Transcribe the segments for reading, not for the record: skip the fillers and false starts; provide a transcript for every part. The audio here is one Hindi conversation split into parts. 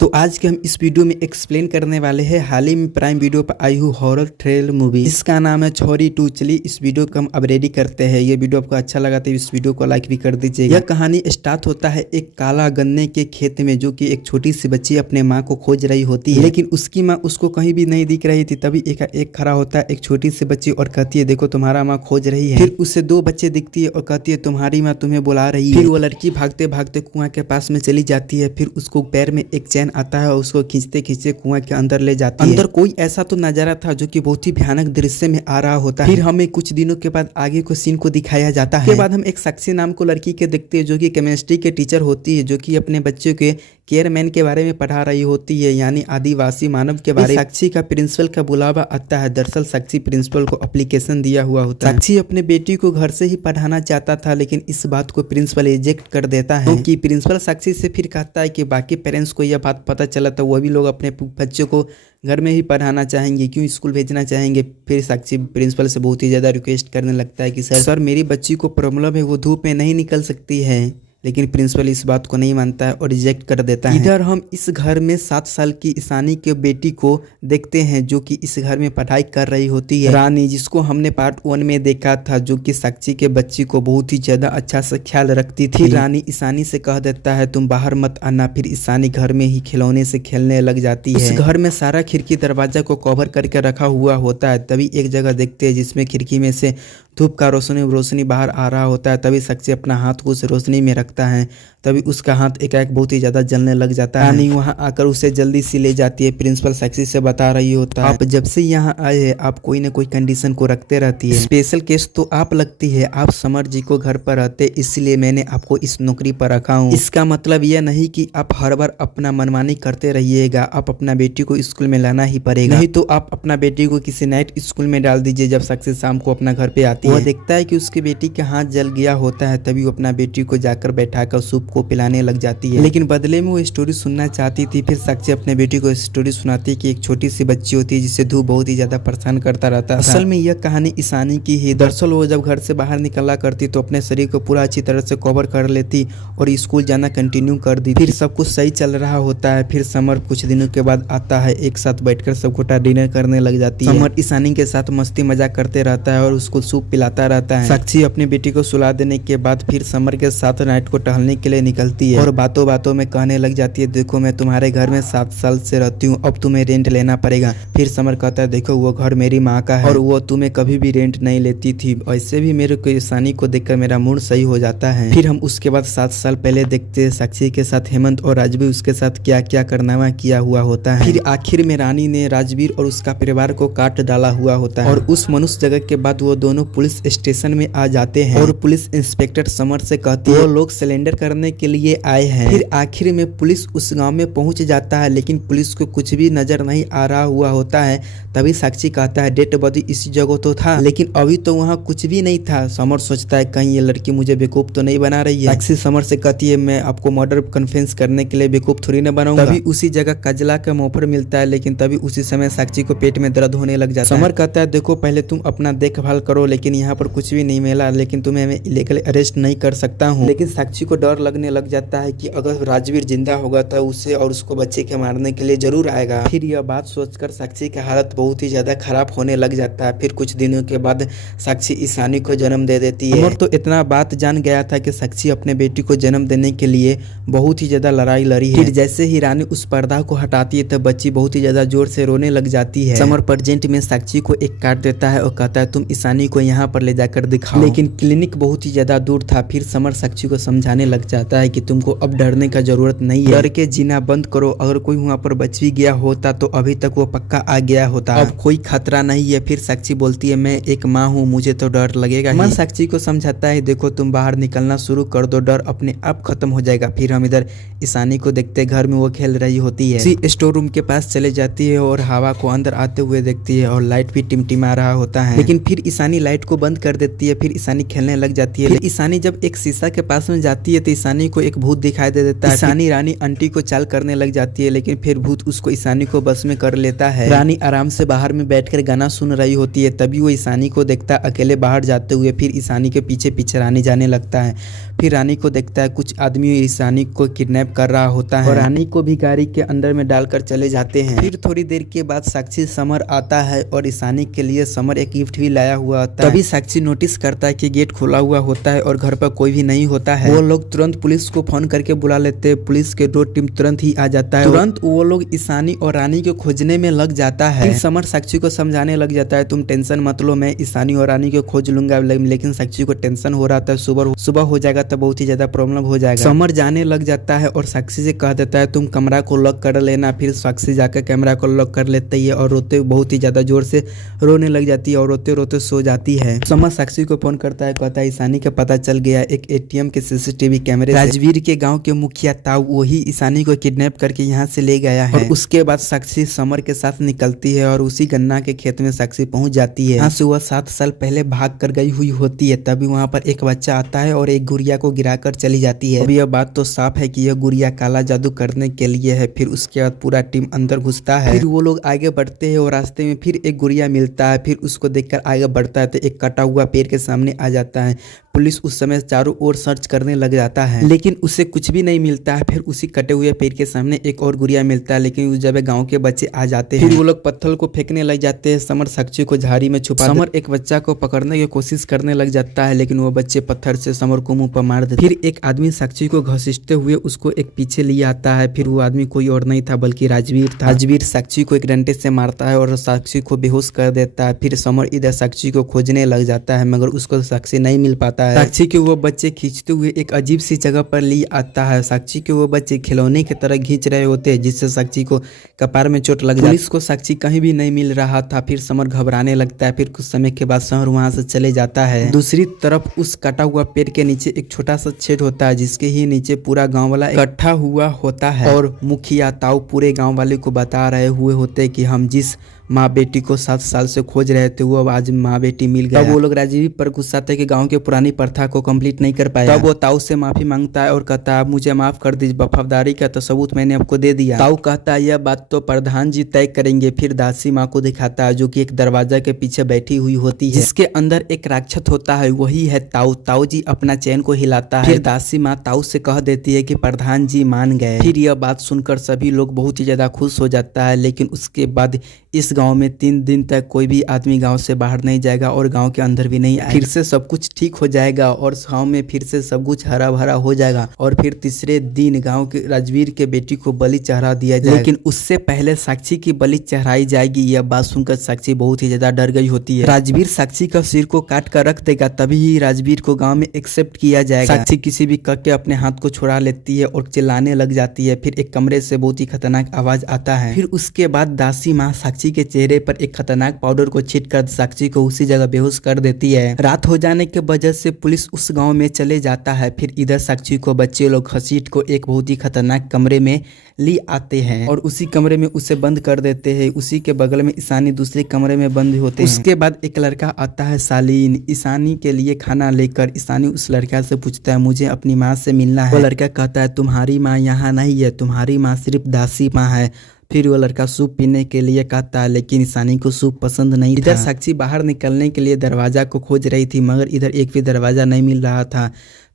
तो आज के हम इस वीडियो में एक्सप्लेन करने वाले हैं हाल ही में प्राइम वीडियो पर आई हुई हॉरर थ्रिलर मूवी। इसका नाम है छोरी 2। चलिए इस वीडियो को हम अब रेडी करते हैं। ये वीडियो आपको अच्छा लगा तो इस वीडियो को लाइक भी कर दीजिएगा। यह कहानी स्टार्ट होता है एक काला गन्ने के खेत में, जो कि एक छोटी सी बच्ची अपने माँ को खोज रही होती है, लेकिन उसकी माँ उसको कहीं भी नहीं दिख रही थी। तभी एक खड़ा होता है एक छोटी सी बच्ची और कहती है, देखो तुम्हारा माँ खोज रही है। फिर उससे दो बच्चे दिखती है और कहती है, तुम्हारी माँ तुम्हें बुला रही है। फिर वो लड़की भागते भागते कुआं के पास में चली जाती है। फिर उसको पैर में एक चैन आता है और उसको खींचते खींचते कुआं के अंदर ले जाती है। अंदर कोई ऐसा तो नजारा था जो कि बहुत ही भयानक दृश्य में आ रहा होता है। फिर हमें कुछ दिनों के बाद आगे को सीन को दिखाया जाता है। के बाद हम एक साक्षी नाम को लड़की के देखते हैं, जो कि केमिस्ट्री के टीचर होती है, जो कि अपने बच्चों के केयरमैन के बारे में पढ़ा रही होती है, यानी आदिवासी मानव के बारे में। साक्षी का प्रिंसिपल का बुलावा आता है। दरअसल साक्षी प्रिंसिपल को एप्लीकेशन दिया हुआ होता है। साक्षी अपने बेटी को घर से ही पढ़ाना चाहता था, लेकिन इस बात को प्रिंसिपल रिजेक्ट कर देता है, क्योंकि प्रिंसिपल साक्षी से फिर कहता है कि बाकी पेरेंट्स को यह बात पता चला तो वह भी लोग अपने बच्चों को घर में ही पढ़ाना चाहेंगे, क्यों स्कूल भेजना चाहेंगे। फिर साक्षी प्रिंसिपल से बहुत ही ज़्यादा रिक्वेस्ट करने लगता है कि सर मेरी बच्ची को प्रॉब्लम है, वो धूप में नहीं निकल सकती है। लेकिन प्रिंसिपल इस बात को नहीं मानता है और रिजेक्ट कर देता है। इधर हम इस घर में 7 साल की ईशानी के बेटी को देखते हैं, जो कि इस घर में पढ़ाई कर रही होती है। रानी, जिसको हमने पार्ट 1 में देखा था, जो कि साक्षी के बच्ची को बहुत ही ज्यादा अच्छा से ख्याल रखती थी। रानी ईशानी से कह देता है तुम बाहर मत आना। फिर ईशानी घर में ही खिलौने से खेलने लग जाती है। उस घर में सारा खिड़की दरवाजा को कवर करके रखा हुआ होता है। तभी एक जगह देखते हैं जिसमें खिड़की में से धूप का रोशनी बाहर आ रहा होता है। तभी साक्षी अपना हाथ को उस रोशनी में रखता है। तभी उसका हाथ एकाएक बहुत ही ज्यादा जलने लग जाता है। रानी वहां आकर उसे जल्दी से ले जाती है। प्रिंसिपल साक्षी से बता रही होता है, आप जब से यहाँ आए हैं आप कोई न कोई कंडीशन को रखते रहती है। स्पेशल केस तो आप लगती है, आप समर जी को घर पर रहते, इसलिए मैंने आपको इस नौकरी पर रखा हूँ। इसका मतलब यह नहीं कि आप हर बार अपना मनमानी करते रहिएगा। आप अपना बेटी को स्कूल में लाना ही पड़ेगा, नहीं तो आप अपना बेटी को किसी नाइट स्कूल में डाल दीजिए। जब साक्षी शाम को अपना घर पे आती है, वह देखता है कि उसकी बेटी के हाथ जल गया होता है। तभी वो अपना बेटी को जाकर बैठाकर सूप को पिलाने लग जाती है, लेकिन बदले में वो स्टोरी सुनना चाहती थी। फिर साक्षी अपने बेटी को स्टोरी सुनाती है कि एक छोटी सी बच्ची होती है जिसे धूप बहुत ही ज्यादा परेशान करता रहता है। असल में यह कहानी ईशानी की ही। दरअसल वो जब घर से बाहर निकला करती तो अपने शरीर को पूरा अच्छी तरह से कवर कर लेती और स्कूल जाना कंटिन्यू कर दी। फिर सब कुछ सही चल रहा होता है। फिर समर कुछ दिनों के बाद आता है। एक साथ बैठकर सब गोटा डिनर करने लग जाती है। समर ईशानी के साथ मस्ती मजाक करते रहता है और उसको सूप पिलाता रहता है। साक्षी अपनी बेटी को सुला देने के बाद फिर समर के साथ नाइट को टहलने के लिए निकलती है और बातों बातों में कहने लग जाती है, देखो मैं तुम्हारे घर में 7 साल से रहती हूँ, अब तुम्हें रेंट लेना पड़ेगा। फिर समर कहता है, देखो वो घर मेरी माँ का है और वो तुम्हें कभी भी रेंट नहीं लेती थी। ऐसे भी मेरे को ईशानी को देखकर मेरा मूड सही हो जाता है। फिर हम उसके बाद 7 साल पहले देखते हैं साक्षी के साथ हेमंत और राजवीर उसके साथ क्या क्या कारनामा किया हुआ होता है। फिर आखिर में रानी ने राजवीर और उसका परिवार को काट डाला हुआ होता है और उस मनुष्य जगह के बाद वो दोनों पुलिस स्टेशन में आ जाते हैं और पुलिस इंस्पेक्टर समर से कहती है वो लोग सिलेंडर करने के लिए आए हैं। फिर आखिर में पुलिस उस गांव में पहुंच जाता है, लेकिन पुलिस को कुछ भी नजर नहीं आ रहा हुआ होता है। तभी साक्षी कहता है, डेड बॉडी इसी जगह तो था, लेकिन अभी तो वहाँ कुछ भी नहीं था। समर सोचता है कहीं ये लड़की मुझे बेवकूफ तो नहीं बना रही है। साक्षी समर से कहती है, मैं आपको मर्डर कन्फेंस करने के लिए बेवकूफ थोड़ी न बनाऊंगा। तभी उसी जगह कजला का ऑफर मिलता है, लेकिन तभी उसी समय साक्षी को पेट में दर्द होने लग जाता है। समर कहता है, देखो पहले तुम अपना देखभाल करो, लेकिन यहाँ पर कुछ भी नहीं मिला, लेकिन तुम्हें मैं इलीगल अरेस्ट नहीं कर सकता हूँ। लेकिन साक्षी को डर लगने लग जाता है कि अगर राजवीर जिंदा होगा तो उसे और उसको बच्चे के मारने के लिए जरूर आएगा। फिर यह बात सोचकर साक्षी की हालत बहुत ही ज्यादा खराब होने लग जाता है। फिर कुछ दिनों के बाद साक्षी ईशानी को जन्म दे देती है। और तो इतना बात जान गया था कि साक्षी अपने बेटी को जन्म देने के लिए बहुत ही ज्यादा लड़ाई लड़ी है। फिर जैसे ही रानी उस पर्दा को हटाती है तब बच्ची बहुत ही ज्यादा जोर से रोने लग जाती है। समर प्रेजेंट में साक्षी को एक कार्ड देता है और कहता है तुम ईशानी को यहाँ पर ले जाकर दिखाओ, लेकिन क्लिनिक बहुत ही ज्यादा दूर था। फिर समर साक्षी को समझाने लग जाता है कि तुमको अब डरने का जरूरत नहीं है, डर के जीना बंद करो। अगर कोई वहाँ पर बच भी गया होता तो अभी तक वो पक्का आ गया होता, अब कोई खतरा नहीं है। फिर साक्षी बोलती है, मैं एक माँ हूँ, मुझे तो डर लगेगा। मन साक्षी को समझाता है, देखो तुम बाहर निकलना शुरू कर दो, डर अपने आप खत्म हो जाएगा। फिर हम इधर ईशानी को देखते घर में वो खेल रही होती है। उसी स्टोर रूम के पास चले जाती है और हवा को अंदर आते हुए देखती है और लाइट भी टिमटिमा रहा होता है, लेकिन फिर ईशानी लाइट को बंद कर देती है। फिर ईशानी खेलने लग जाती है। ईशानी जब एक शीशा के पास में जाती है तो ईशानी ईशानी को एक भूत दिखाई दे देता है। ईशानी रानी आंटी को चाल करने लग जाती है, लेकिन फिर भूत उसको ईशानी को बस में कर लेता है। रानी आराम से बाहर में बैठकर गाना सुन रही होती है, तभी वो ईशानी को देखता है अकेले बाहर जाते हुए। फिर ईशानी के पीछे पीछे रानी जाने लगता है। फिर रानी को देखता है कुछ आदमी ईशानी को किडनैप कर रहा होता है और रानी को भी गाड़ी के अंदर में डालकर चले जाते हैं। फिर थोड़ी देर के बाद साक्षी समर आता है और ईशानी के लिए समर एक गिफ्ट भी लाया हुआ होता है। तभी साक्षी नोटिस करता है कि गेट खुला हुआ होता है और घर पर कोई भी नहीं होता है। वो लोग तुरंत पुलिस को फोन करके बुला लेते हैं। पुलिस के 2 टीम तुरंत ही आ जाता है। तुरंत वो लोग ईशानी और रानी को खोजने में लग जाता है। फिर समर साक्षी को समझाने लग जाता है, तुम टेंशन मत लो, मैं ईशानी और रानी को खोज लूंगा। लेकिन साक्षी को टेंशन हो रहा था, सुबह हो जाएगा तो बहुत ही ज्यादा प्रॉब्लम हो जाएगा। समर जाने लग जाता है और साक्षी से कह देता है तुम कमरा को लॉक कर लेना। फिर साक्षी जाकर कैमरा को लॉक कर लेती है और रोते बहुत ही ज्यादा जोर से रोने लग जाती है और रोते रोते सो जाती है। समर साक्षी को फोन करता है, कहता है ईशानी का पता चल गया एक एटीएम के सीसीटीवी कैमरे से। राजवीर के गांव के मुखिया ताऊ वही ईशानी को किडनैप करके यहाँ से ले गया है। और उसके बाद साक्षी समर के साथ निकलती है और उसी गन्ना के खेत में साक्षी पहुंच जाती है। यहाँ से वह 7 साल पहले भाग कर गई हुई होती है। तभी वहाँ पर एक बच्चा आता है और एक गुड़िया को गिराकर चली जाती है। अब यह बात तो साफ है कि यह गुड़िया काला जादू करने के लिए है। फिर उसके बाद पूरा टीम अंदर घुसता है। फिर वो लोग आगे बढ़ते हैं और रास्ते में फिर एक गुड़िया मिलता है। फिर उसको देखकर आगे बढ़ता है तो एक कटा हुआ पेड़ के सामने आ जाता है। पुलिस उस समय चारों ओर सर्च करने लग जाता है, लेकिन उसे कुछ भी नहीं मिलता है। फिर उसी कटे हुए पेड़ के सामने एक और गुड़िया मिलता है, लेकिन उस जगह गांव के बच्चे आ जाते हैं। फिर वो लोग पत्थर को फेंकने लग जाते हैं। समर साक्षी को झाड़ी में छुपा समर एक बच्चा को पकड़ने की कोशिश करने लग जाता है, लेकिन वो बच्चे पत्थर से समर को मुंह पर मार देते। फिर एक आदमी साक्षी को घसीटते हुए उसको एक पीछे लिए आता है। फिर वो आदमी कोई और नहीं था बल्कि राजवीर था। राजवीर साक्षी को एक डंडे से मारता है और साक्षी को बेहोश कर देता है। फिर समर इधर साक्षी को खोजने लग जाता है, मगर उसको साक्षी नहीं मिल पाता है। साक्षी के वो बच्चे खींचते हुए एक अजीब सी जगह पर ले आता है। साक्षी के वो बच्चे खिलौने की तरह खींच रहे होते हैं, जिससे साक्षी को कपार में चोट लग जाती है। पुलिस को साक्षी कहीं भी नहीं मिल रहा था। फिर समर घबराने लगता है। फिर कुछ समय के बाद समर वहां से चले जाता है। दूसरी तरफ उस कटा हुआ पेड़ के नीचे एक छोटा सा छेद होता है, जिसके ही नीचे पूरा गाँव वाला इकट्ठा हुआ होता है और मुखिया ताऊ पूरे गाँव वाले को बता रहे हुए होते कि हम जिस माँ बेटी को 7 साल से खोज रहे थे वो अब आज माँ बेटी मिल गया। तब वो लोग राजीव पर गुस्सा थे कि गांव के पुरानी प्रथा को कंप्लीट नहीं कर पाया। तब वो ताऊ से माफी मांगता है और कहता है मुझे माफ कर दीजिए, वफादारी का तो सबूत मैंने आपको दे दिया। ताऊ कहता है यह बात तो प्रधान जी तय करेंगे। फिर दासी माँ को दिखाता है जो कि एक दरवाजा के पीछे बैठी हुई होती है, जिसके अंदर एक राक्षस होता है, वही है ताऊ। ताऊ जी अपना चैन को हिलाता है। फिर दासी माँ ताऊ से कह देती है कि प्रधान जी मान गए। फिर यह बात सुनकर सभी लोग बहुत ही ज्यादा खुश हो जाता है। लेकिन उसके बाद इस गांव में 3 दिन तक कोई भी आदमी गांव से बाहर नहीं जाएगा और गांव के अंदर भी नहीं आएगा। फिर से सब कुछ ठीक हो जाएगा और गांव में फिर से सब कुछ हरा भरा हो जाएगा। और फिर तीसरे दिन गांव के राजवीर के बेटी को बलि चढ़ा दिया जाएगा, लेकिन उससे पहले साक्षी की बलि चढ़ाई जाएगी। यह बात सुनकर साक्षी बहुत ही ज्यादा डर गई होती है। राजवीर साक्षी का सिर को काट कर रख देगा, तभी ही राजवीर को गाँव में एक्सेप्ट किया जाएगा। साक्षी किसी भी करके अपने हाथ को छुड़ा लेती है और चिल्लाने लग जाती है। फिर एक कमरे से बहुत ही खतरनाक आवाज आता है। फिर उसके बाद दासी माँ साक्षी के चेहरे पर एक खतरनाक पाउडर को छींटकर साक्षी को उसी जगह बेहोश कर देती है। रात हो जाने के वजह से पुलिस उस गांव में चले जाता है। फिर इधर साक्षी को बच्चे लोग घसीट को एक बहुत ही खतरनाक कमरे में ले आते हैं और उसी कमरे में उसे बंद कर देते हैं। उसी के बगल में ईशानी दूसरे कमरे में बंद होते हैं। उसके बाद एक लड़का आता है सालीन, ईशानी के लिए खाना लेकर। ईशानी उस लड़का से पूछता है मुझे अपनी माँ से मिलना है। वो लड़का कहता है तुम्हारी माँ यहाँ नहीं है, तुम्हारी माँ सिर्फ दासी माँ है। फिर वो लड़का सूप पीने के लिए कहता है, लेकिन ईशानी को सूप पसंद नहीं था। इधर साक्षी बाहर निकलने के लिए दरवाजा को खोज रही थी, मगर इधर एक भी दरवाजा नहीं मिल रहा था।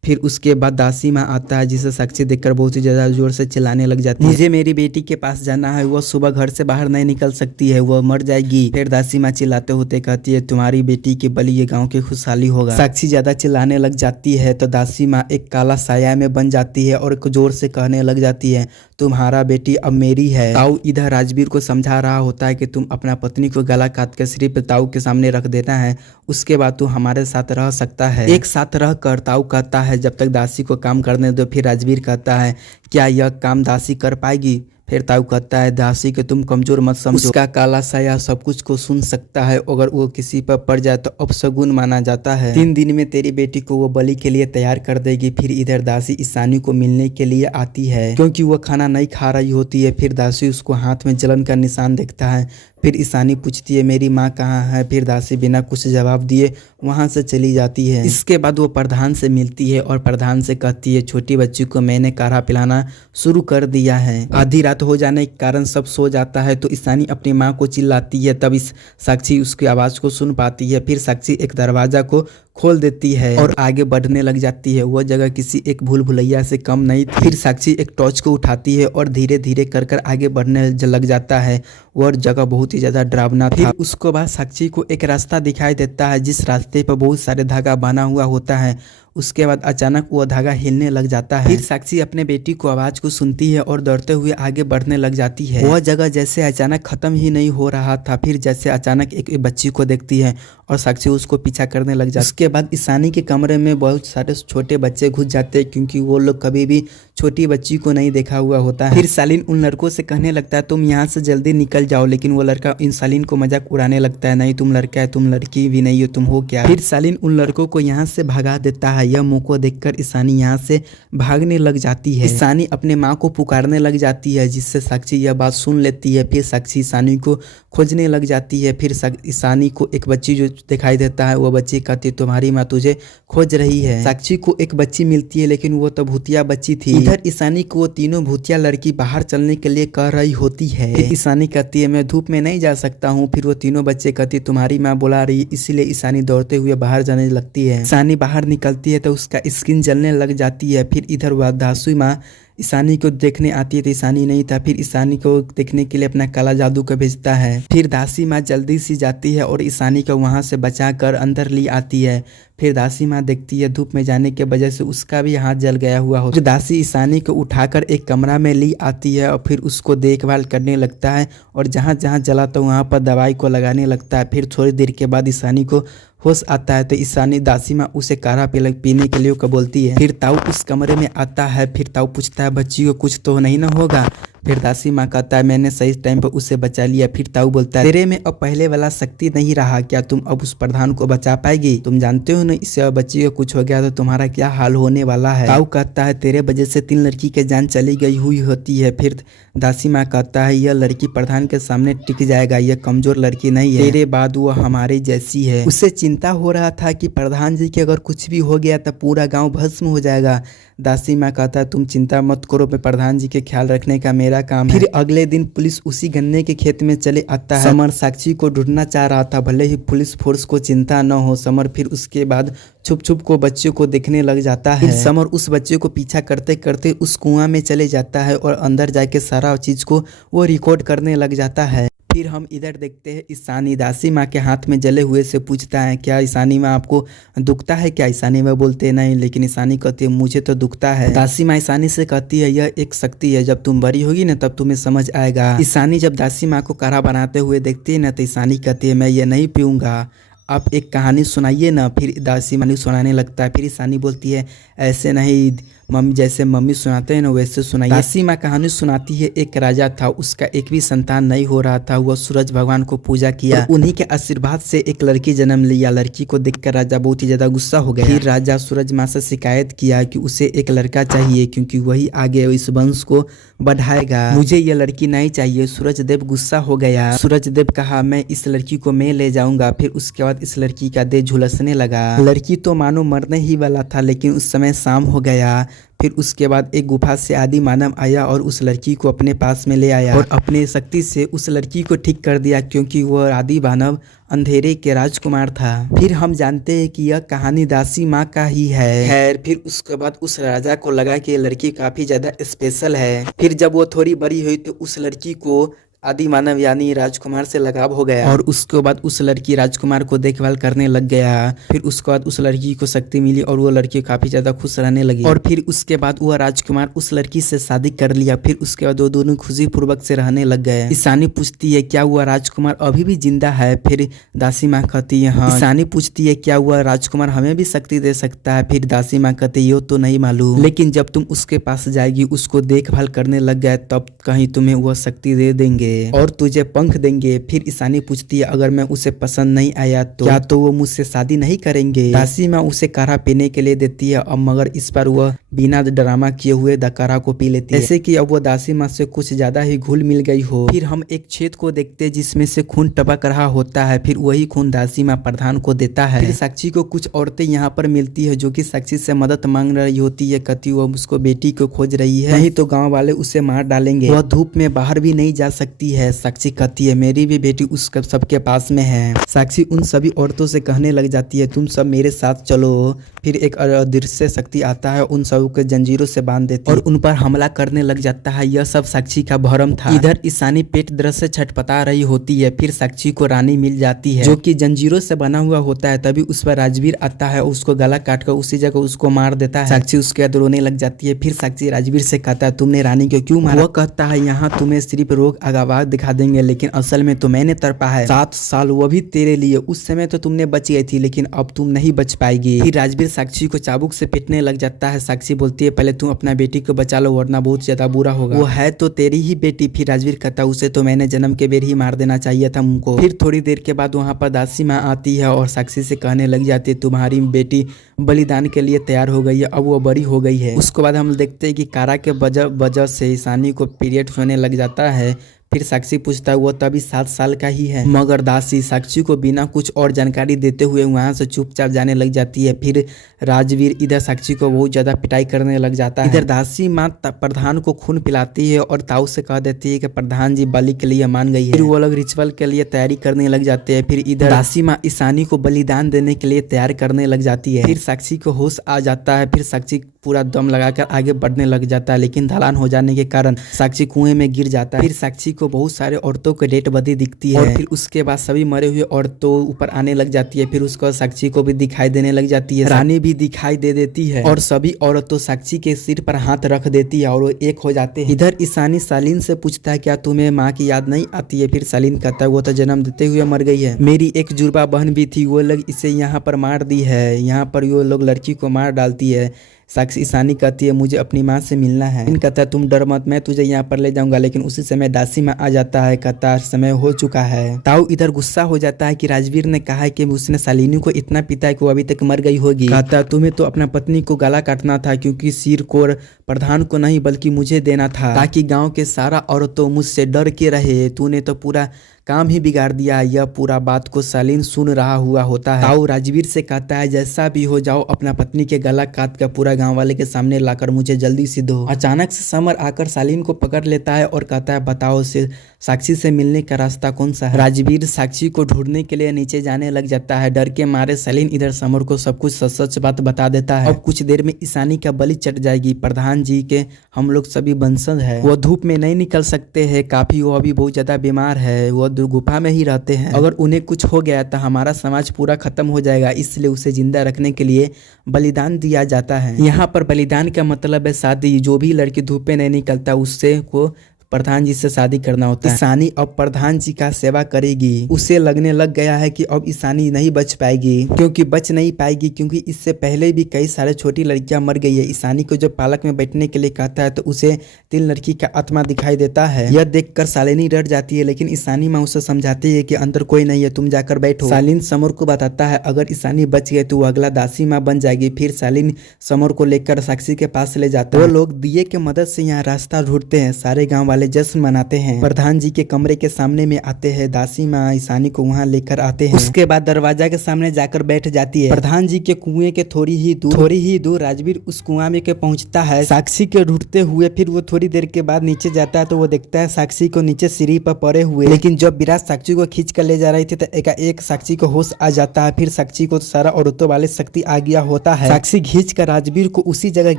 फिर उसके बाद दासी माँ आता है, जिसे साक्षी देखकर बहुत ही ज्यादा जोर से चिल्लाने लग जाती है, मुझे मेरी बेटी के पास जाना है, वो सुबह घर से बाहर नहीं निकल सकती है, वो मर जाएगी। फिर दासी माँ चिल्लाते होते कहती है तुम्हारी बेटी की बलि ये गांव की खुशहाली होगा। साक्षी ज्यादा चिल्लाने लग जाती है तो दासी माँ एक काला साया में बन जाती है और जोर से कहने लग जाती है तुम्हारा बेटी अब मेरी है। ताऊ इधर राजवीर को समझा रहा होता है कि तुम अपना पत्नी को गला काट कर सिर्फ ताऊ के सामने रख देना है, उसके बाद तू हमारे साथ रह सकता है। एक साथ रह कर ताऊ कहता है जब तक दासी को काम करने दो। फिर राजवीर कहता है क्या यह काम दासी कर पाएगी? फिर ताऊ कहता है दासी के तुम कमजोर मत समझो, उसका काला साया सब कुछ को सुन सकता है, अगर वो किसी पर पड़ जाए तो अपशगुन माना जाता है। 3 दिन में तेरी बेटी को वो बलि के लिए तैयार कर देगी। फिर इधर दासी ईशानी को मिलने के लिए आती है, क्योंकि वो खाना नहीं खा रही होती है। फिर दासी उसको हाथ में जलन का निशान देखता है। फिर ईशानी पूछती है मेरी माँ कहाँ है। फिर दासी बिना कुछ जवाब दिए वहाँ से चली जाती है। इसके बाद वो प्रधान से मिलती है और प्रधान से कहती है छोटी बच्ची को मैंने काढ़ा पिलाना शुरू कर दिया है। आधी रात हो जाने के कारण सब सो जाता है तो ईशानी अपनी माँ को चिल्लाती है। तब इस साक्षी उसकी आवाज़ को सुन पाती है। फिर साक्षी एक दरवाज़ा को खोल देती है और आगे बढ़ने लग जाती है। वह जगह किसी एक भूल भुलैया से कम नहीं थी। फिर साक्षी एक टॉर्च को उठाती है और धीरे धीरे कर आगे बढ़ने लग जाता है। वह जगह बहुत ही ज़्यादा डरावना था। उसके बाद साक्षी को एक रास्ता दिखाई देता है जिस रास्ते पर बहुत सारे धागा बना हुआ होता है। उसके बाद अचानक वो धागा हिलने लग जाता है। फिर साक्षी अपने बेटी को आवाज को सुनती है और दौड़ते हुए आगे बढ़ने लग जाती है। वह जगह जैसे अचानक खत्म ही नहीं हो रहा था। फिर जैसे अचानक एक बच्ची को देखती है और साक्षी उसको पीछा करने लग जाती है। उसके बाद ईशानी के कमरे में बहुत सारे छोटे बच्चे घुस जाते हैं क्योंकि वो लोग कभी भी छोटी बच्ची को नहीं देखा हुआ होता है। फिर सालिन उन लड़कों से कहने लगता है तुम यहाँ से जल्दी निकल जाओ, लेकिन वो लड़का इन सालिन को मजाक उड़ाने लगता है नहीं तुम लड़का है, तुम लड़की भी नहीं हो, तुम हो क्या। फिर सालिन उन लड़कों को यहाँ से भगा देता है। यह मुँह को देखकर ईशानी यहाँ से भागने लग जाती है। ईशानी अपने माँ को पुकारने लग जाती है जिससे साक्षी यह बात सुन लेती है। फिर साक्षी ईशानी को खोजने लग जाती है। फिर ईशानी को एक बच्ची जो दिखाई देता है वो बच्ची कहती है तुम्हारी माँ तुझे खोज रही है। साक्षी को एक बच्ची मिलती है लेकिन वो तो भूतिया बच्ची थी। इधर ईशानी को वो तीनों भूतिया लड़की बाहर चलने के लिए कह रही होती है। ईशानी कहती है मैं धूप में नहीं जा सकता हूँ। फिर वो तीनों बच्चे कहती तुम्हारी माँ बुला रही, इसीलिए ईशानी दौड़ते हुए बाहर जाने लगती है। ईशानी बाहर निकलती है तो उसका स्किन जलने लग जाती है। फिर इधर वह दासू माँ ईशानी को देखने आती है तो ईशानी नहीं था। फिर ईशानी को देखने के लिए अपना काला जादू को भेजता है। फिर दासी माँ जल्दी सी जाती है और ईशानी को वहाँ से बचा कर अंदर ले आती है। फिर दासी माँ देखती है धूप में जाने के वजह से उसका भी हाथ जल गया हुआ हो। दासी ईशानी को उठाकर एक कमरा में ले आती है और फिर उसको देखभाल करने लगता है और जहाँ जहाँ जला तो वहाँ पर दवाई को लगाने लगता है। फिर थोड़ी देर के बाद ईशानी को होश आता है तो ईशानी दासी माँ उसे काढ़ा पीने के लिए बोलती है। फिर ताऊ उस कमरे में आता है। फिर ताऊ पूछता है बच्ची को कुछ तो नहीं ना होगा। फिर दासी माँ कहता है मैंने सही टाइम पर उसे बचा लिया। फिर ताऊ बोलता है तेरे में अब पहले वाला शक्ति नहीं रहा, क्या तुम अब उस प्रधान को बचा पाएगी? तुम जानते हो ना इससे बच्ची को कुछ हो गया तो तुम्हारा क्या हाल होने वाला है। ताऊ कहता है तेरे वजह से 3 लड़की के जान चली गई हुई होती है। फिर दासी माँ कहता है यह लड़की प्रधान के सामने टिक जाएगा, यह कमजोर लड़की नहीं है, तेरे बाद वो हमारे जैसी है। उसे चिंता हो रहा था कि प्रधान जी के अगर कुछ भी हो गया तो पूरा गाँव भस्म हो जाएगा। दासी माँ कहता है तुम चिंता मत करो, मैं प्रधान जी के ख्याल रखने का मेरा काम है। फिर अगले दिन पुलिस उसी गन्ने के खेत में चले आता है। समर साक्षी को ढूंढना चाह रहा था, भले ही पुलिस फोर्स को चिंता न हो। समर फिर उसके बाद छुप छुप को बच्चे को देखने लग जाता है। फिर समर उस बच्चे को पीछा करते करते उस कुआं में चले जाता है और अंदर जाके सारा चीज को वो रिकॉर्ड करने लग जाता है। फिर हम इधर देखते हैं ईशानी दासी माँ के हाथ में जले हुए से पूछता है क्या ईशानी माँ आपको दुखता है क्या? ईशानी माँ बोलते नहीं, लेकिन ईशानी कहती है मुझे तो दुखता है। दासी माँ ईशानी से कहती है यह एक शक्ति है, जब तुम बड़ी होगी ना तब तुम्हें समझ आएगा। ईशानी जब दासी माँ को काढ़ा बनाते हुए देखती है ना तो ईशानी कहती है मैं ये नहीं पीऊंगा, आप एक कहानी सुनाइए ना। फिर दासी माँ सुनाने लगता है। फिर ईशानी बोलती है ऐसे नहीं मम्मी, जैसे मम्मी सुनाते हैं ना वैसे सुनाइए। दासी माँ कहानी सुनाती है एक राजा था, उसका एक भी संतान नहीं हो रहा था। वह सूरज भगवान को पूजा किया, उन्हीं के आशीर्वाद से एक लड़की जन्म लिया। लड़की को देखकर राजा बहुत ही ज्यादा गुस्सा हो गया। फिर राजा सूरज माँ से शिकायत किया कि उसे एक लड़का चाहिए क्योंकि वही आगे इस वंश को बढ़ाएगा, मुझे ये लड़की नहीं चाहिए। सूरज देव गुस्सा हो गया। सूरज देव कहा मैं इस लड़की को मैं ले जाऊंगा। फिर उसके बाद इस लड़की का देह झुलसने लगा। लड़की तो मानो मरने ही वाला था, लेकिन उस समय शाम हो गया। फिर उसके बाद एक गुफा से आदि मानव आया और उस लड़की को अपने पास में ले आया और अपने शक्ति से उस लड़की को ठीक कर दिया क्योंकि वह आदि मानव अंधेरे के राजकुमार था। फिर हम जानते हैं कि यह कहानी दासी माँ का ही है। खैर फिर उसके बाद उस राजा को लगा कि ये लड़की काफी ज्यादा स्पेशल है। फिर जब वो थोड़ी बड़ी हुई तो उस लड़की को आदि मानव यानी राजकुमार से लगाव हो गया और उसके बाद उस लड़की राजकुमार को देखभाल करने लग गया। फिर उसके बाद उस लड़की को शक्ति मिली और वो लड़की काफी ज्यादा खुश रहने लगी। और फिर उसके बाद वह राजकुमार उस लड़की से शादी कर लिया। फिर उसके बाद वो दोनों खुशी पूर्वक से रहने लग गए। ईशानी पूछती है क्या हुआ राजकुमार अभी भी जिंदा है? फिर दासी माँ कहती है हाँ। ईशानी पूछती है क्या हुआ राजकुमार हमें भी शक्ति दे सकता है? फिर दासी माँ कहती है ये तो नहीं मालूम, लेकिन जब तुम उसके पास जाएगी उसको देखभाल करने लग गए तब कहीं तुम्हें वह शक्ति दे देंगे। देंगे और तुझे पंख देंगे। फिर ईशानी पूछती है अगर मैं उसे पसंद नहीं आया तो क्या तो वो मुझसे शादी नहीं करेंगे। दासी माँ उसे काढ़ा पीने के लिए देती है, अब मगर इस पर वह बिना ड्रामा किए हुए काढ़ा को पी लेती है, ऐसे कि अब वो दासी माँ से कुछ ज्यादा ही घुल मिल गई हो। फिर हम एक छेद को देखते हैं जिसमें से खून टपक रहा होता है, फिर वही खून दासी माँ प्रधान को देता है। फिर साक्षी को कुछ औरतें यहाँ पर मिलती है जो कि साक्षी से मदद मांग रही होती है, कहती वो उसको बेटी को खोज रही है, नहीं तो गाँव वाले उसे मार डालेंगे, वह धूप में बाहर भी नहीं जा सकती है। साक्षी कहती है मेरी भी बेटी उस सबके पास में है। साक्षी उन सभी औरतों से कहने लग जाती है तुम सब मेरे साथ चलो। फिर एक अदृश्य शक्ति आता है, उन सब को जंजीरों से बांध देती है और उन पर हमला करने लग जाता है। यह सब साक्षी का भरम था। इधर ईशानी पेट दर्द से छटपटा रही होती है। फिर साक्षी को रानी मिल जाती है जो कि जंजीरों से बना हुआ होता है। तभी उस पर राजवीर आता है, उसको गला काट कर उसी जगह उसको मार देता है। साक्षी उसके बाद रोने लग जाती है। फिर साक्षी राजवीर से कहता है तुमने रानी को क्यों मारा। वह कहता है यहाँ तुम्हें सिर्फ रोग आगावाज दिखा देंगे, लेकिन असल में तो मैंने तड़पा है 7 साल, वो भी तेरे लिए। उस समय तो तुमने बच गई थी, लेकिन अब तुम नहीं बच पाएगी। फिर राजवीर साक्षी को चाबुक से पीटने लग जाता है। साक्षी बोलती है पहले तुम अपना बेटी को बचा लो वरना बहुत ज्यादा बुरा होगा। वो है तो तेरी ही बेटी। फिर राजवीर कहता है उसे तो मैंने जन्म के बेर ही मार देना चाहिए था उनको। फिर थोड़ी देर के बाद वहाँ पर दासी माँ आती है और साक्षी से कहने लग जाती है तुम्हारी बेटी बलिदान के लिए तैयार हो गई है, अब वो बड़ी हो गई है। उसके बाद हम देखते हैं कि कारा के वजह से ईशानी को पीरियड होने लग जाता है। फिर साक्षी पूछता है वो तभी 7 साल का ही है, मगर दासी साक्षी को बिना कुछ और जानकारी देते हुए वहां से चुपचाप जाने लग जाती है। फिर राजवीर इधर साक्षी को बहुत ज्यादा पिटाई करने लग जाता है। इधर दासी माँ प्रधान को खून पिलाती है और ताऊ से कह देती है कि प्रधान जी बलि के लिए मान गई है। फिर वो लोग रिचुअल के लिए तैयारी करने लग जाते हैं। फिर इधर दासी माँ ईशानी को बलिदान देने के लिए तैयार करने लग जाती है। फिर साक्षी को होश आ जाता है। फिर साक्षी पूरा दम लगाकर आगे बढ़ने लग जाता है, लेकिन ढलान हो जाने के कारण साक्षी कुएं में गिर जाता है। फिर साक्षी को बहुत सारे औरतों की डेड बॉडी दिखती है और फिर उसके बाद सभी मरे हुए औरतों ऊपर आने लग जाती है। फिर उसको साक्षी को भी दिखाई देने लग जाती है, रानी भी दिखाई दे देती है और सभी औरतों साक्षी के सिर पर हाथ रख देती है और वो एक हो जाते हैं। इधर ईशानी सालीन से पूछता है क्या तुम्हें माँ की याद नहीं आती है। फिर सालीन कहता है वो तो जन्म देते हुए मर गई है, मेरी एक जुड़वा बहन भी थी, वो लोग इसे यहाँ पर मार दी है, यहाँ पर वो लोग लड़की को मार डालती है। साक्षी ईशानी कहती है मुझे अपनी माँ से मिलना है। इन कहता है तुम डर मत, मैं तुझे यहाँ पर ले जाऊंगा। लेकिन उसी समय दासी माँ आ जाता है, कहता समय हो चुका है। ताऊ इधर गुस्सा हो जाता है कि राजवीर ने कहा है कि उसने शालिनी को इतना पीता है कि वो अभी तक मर गई होगी। कहता तुम्हें तो अपना पत्नी को गला काटना था, क्योंकि सिर को प्रधान को नहीं बल्कि मुझे देना था, ताकि गाँव के सारा औरतों मुझसे डर के रहे। तूने तो पूरा काम ही बिगाड़ दिया। यह पूरा बात को शालीन सुन रहा हुआ होता है। ताऊ राजवीर से कहता है जैसा भी हो जाओ अपना पत्नी के गला काट कर पूरा गांव वाले के सामने लाकर मुझे जल्दी से दो। अचानक से समर आकर शालीन को पकड़ लेता है और कहता है बताओ से साक्षी से मिलने का रास्ता कौन सा है। राजवीर साक्षी को ढूंढने के लिए नीचे जाने लग जाता है। डर के मारे शालीन इधर समर को सब कुछ सच सच बात बता देता है। अब कुछ देर में ईशानी का बलि चढ़ जाएगी। प्रधान जी के हम लोग सभी वंशज है, वो धूप में नहीं निकल सकते है, काफी वो अभी बहुत ज्यादा बीमार है, वो गुफा में ही रहते हैं। अगर उन्हें कुछ हो गया तो हमारा समाज पूरा खत्म हो जाएगा, इसलिए उसे जिंदा रखने के लिए बलिदान दिया जाता है। यहाँ पर बलिदान का मतलब है शादी। जो भी लड़की धूप में नहीं निकलता उससे को प्रधान जी से शादी करना होता है। ईशानी अब प्रधान जी का सेवा करेगी। उसे लगने लग गया है कि अब ईशानी नहीं बच पाएगी, क्योंकि बच नहीं पाएगी, क्योंकि इससे पहले भी कई सारे छोटी लड़कियां मर गई है। ईशानी को जब पालक में बैठने के लिए कहता है तो उसे 3 लड़की का आत्मा दिखाई देता है। यह देखकर शालिनी डर जाती है, लेकिन ईशानी माँ उसे समझाती है कि अंदर कोई नहीं है, तुम जाकर बैठो। शालीन समर को बताता है अगर ईशानी बच गए तो वो अगला दासी माँ बन जाएगी। फिर शालीन समर को लेकर साक्षी के पास ले जाता है। वो लोग दिए के मदद से यहाँ रास्ता ढूंढते हैं। सारे गाँव जश्न मनाते हैं। प्रधान जी के कमरे के सामने में आते हैं। दासी माँ ईशानी को वहाँ लेकर आते हैं। उसके बाद दरवाजा के सामने जाकर बैठ जाती है। प्रधान जी के कुएं के थोड़ी ही दूर राजवीर उस कुआं में के पहुंचता है साक्षी के ढूंढते हुए। फिर वो थोड़ी देर के बाद नीचे जाता है तो वो देखता है साक्षी को नीचे सीढ़ी पर पड़े हुए। लेकिन जब विराट साक्षी को खींच कर ले जा रही थी तो एकाएक साक्षी को होश आ जाता है। फिर साक्षी को सारा औरतों वाले शक्ति आ गया होता है। साक्षी खींच कर राजवीर को उसी जगह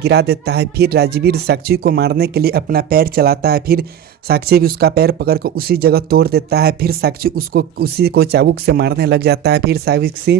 गिरा देता है। फिर राजवीर साक्षी को मारने के लिए अपना पैर चलाता है। फिर साक्षी भी उसका पैर पकड़कर उसी जगह तोड़ देता है। फिर साक्षी उसको उसी को चाबुक से मारने लग जाता है। फिर साक्षी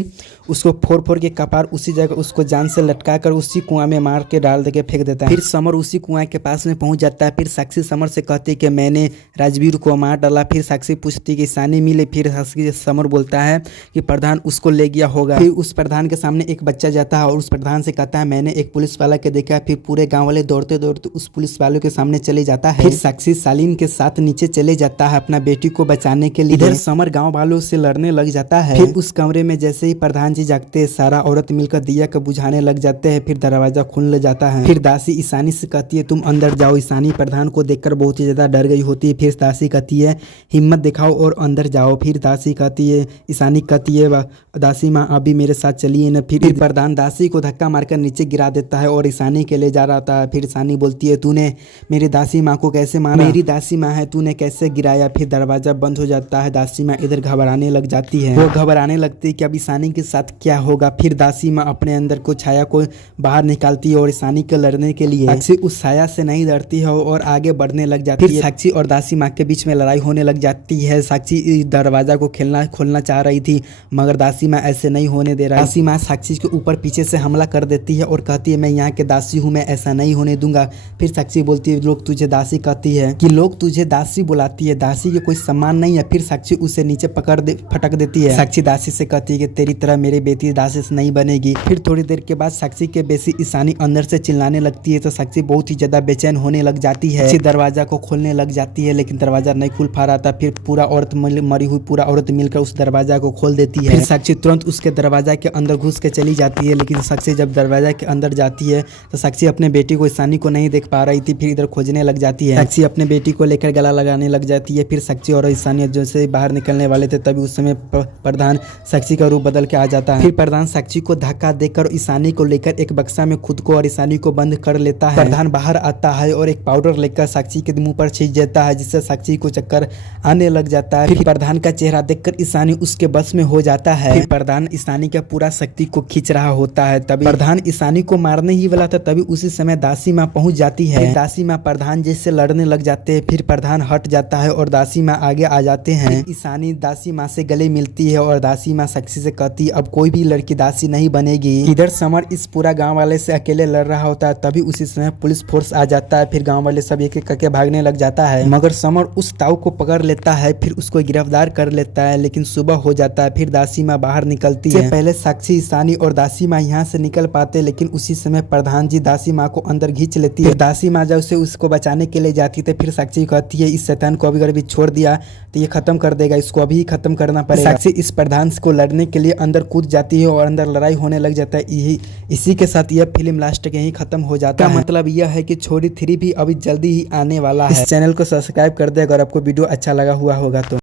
उसको फोड़ के कपार उसी जगह उसको जान से लटका कर उसी कुआं में मार के डाल दे के फेंक देता है। फिर समर उसी कुआं के पास में पहुंच जाता है। फिर साक्षी समर से कहती है कि मैंने राजवीर को मार डाला। फिर साक्षी पूछती है कि ईशानी मिले। फिर समर बोलता है कि प्रधान उसको ले गया होगा। फिर उस प्रधान के सामने एक बच्चा जाता है और उस प्रधान से कहता है मैंने एक पुलिस वाला के देखा। फिर पूरे गाँव वाले दौड़ते दौड़ते उस पुलिस वालों के सामने चले जाता है। फिर साक्षी सालिन के साथ नीचे चले जाता है अपना बेटी को बचाने के लिए। इधर समर गांव वालों से लड़ने लग जाता है। फिर उस कमरे में जैसे ही प्रधान जी जागते हैं, सारा औरत मिलकर दिया को बुझाने लग जाते हैं। फिर दरवाजा खुल जाता है। फिर दासी ईशानी से कहती है तुम अंदर जाओ। ईशानी प्रधान को देखकर बहुत ही ज्यादा डर गई होती है। फिर दासी कहती है हिम्मत दिखाओ और अंदर जाओ। फिर दासी कहती है, ईशानी कहती है दासी माँ अभी मेरे साथ चलिए न। फिर प्रधान दासी को धक्का मारकर नीचे गिरा देता है और ईशानी के ले जा रहा था। फिर ईशानी बोलती है तूने मेरी दासी माँ को कैसे मारा? मेरी दासी माँ है, तूने कैसे गिराया? फिर दरवाजा बंद हो जाता है। दासी माँ इधर घबराने लग जाती है। वो घबराने लगती है कि अब ईशानी के साथ क्या होगा। फिर दासी माँ अपने अंदर को छाया को बाहर निकालती है और ईशानी को लड़ने के लिए साक्षी उस छाया से नहीं डरती है और आगे बढ़ने लग जाती है। साक्षी और दासी माँ के बीच में लड़ाई होने लग जाती है। साक्षी दरवाजा को खोलना चाह रही थी मगर दासी माँ ऐसे नहीं होने दे रहा। दासी माँ साक्षी के ऊपर पीछे से हमला कर देती है और कहती है मैं यहाँ के दासी हूँ, मैं ऐसा नहीं होने दूंगा। फिर साक्षी बोलती है लोग तुझे दासी कहती है कि लोग तुझे दासी बुलाती है, दासी के कोई सम्मान नहीं है। फिर साक्षी उसे नीचे फटक देती है। साक्षी दासी से कहती है कि तेरी तरह मेरी बेटी दासी से नहीं बनेगी। फिर थोड़ी देर के बाद साक्षी के बेटी ईशानी अंदर से चिल्लाने लगती है तो साक्षी बहुत ही ज्यादा बेचैन होने लग जाती है। दरवाजा को खोलने लग जाती है लेकिन दरवाजा नहीं खुल पा रहा था। फिर पूरा औरत मरी हुई पूरा औरत मिलकर उस दरवाजा को खोल देती है। फिर साक्षी तुरंत उसके दरवाजा के अंदर घुस के चली जाती है। लेकिन साक्षी जब दरवाजा के अंदर जाती है तो साक्षी अपने बेटी को ईशानी को नहीं देख पा रही थी। फिर इधर खोजने लग जाती है। साक्षी अपने बेटी को लेकर गला लगाने लग जाती है। फिर साक्षी और ईशानी जैसे बाहर निकलने वाले थे तभी उस समय प्रधान साक्षी का रूप बदल के आ जाता है। फिर प्रधान साक्षी को धक्का देकर ईशानी को लेकर एक बक्सा में खुद को और ईशानी को बंद कर लेता है। प्रधान बाहर आता है और एक पाउडर लेकर साक्षी के मुंह पर छींच देता है जिससे साक्षी को चक्कर आने लग जाता है। फिर प्रधान का चेहरा देखकर ईशानी उसके बस में हो जाता है। फिर प्रधान ईशानी का पूरा शक्ति को खींच रहा होता है। तभी प्रधान ईशानी को मारने ही वाला था तभी उसी समय दासी माँ पहुंच जाती है। दासी माँ प्रधान जैसे लड़ने लग जाते हैं। फिर प्रधान हट जाता है और दासी माँ आगे आ जाते हैं। ईशानी दासी माँ से गले मिलती है और दासी माँ साक्षी से कहती है अब कोई भी लड़की दासी नहीं बनेगी। इधर समर इस पूरा गाँव वाले से अकेले लड़ रहा होता है तभी उसी समय पुलिस फोर्स आ जाता है। फिर गाँव वाले सब एक एक करके भागने लग जाता है मगर समर उस ताऊ को पकड़ लेता है। फिर उसको गिरफ्तार कर लेता है लेकिन सुबह हो जाता है। फिर दासी माँ बाहर निकलती है। पहले साक्षी ईशानी और दासी माँ यहाँ से निकल पाते लेकिन उसी समय प्रधान जी दासी माँ को अंदर खींच लेती है। दासी माँ जब से उसको बचाने के लिए जाती है फिर साक्षी कहती है इस शैतान को अभी छोड़ दिया तो ये खत्म कर देगा, इसको अभी खत्म करना पड़ेगा। साक्षी इस प्रधान को लड़ने के लिए अंदर कूद जाती है और अंदर लड़ाई होने लग जाता है। इसी के साथ यह फिल्म लास्ट के यही खत्म हो जाता है। मतलब यह है कि छोरी 3 भी अभी जल्दी ही आने वाला है। इस चैनल को सब्सक्राइब कर दे अगर आपको वीडियो अच्छा लगा हुआ होगा तो।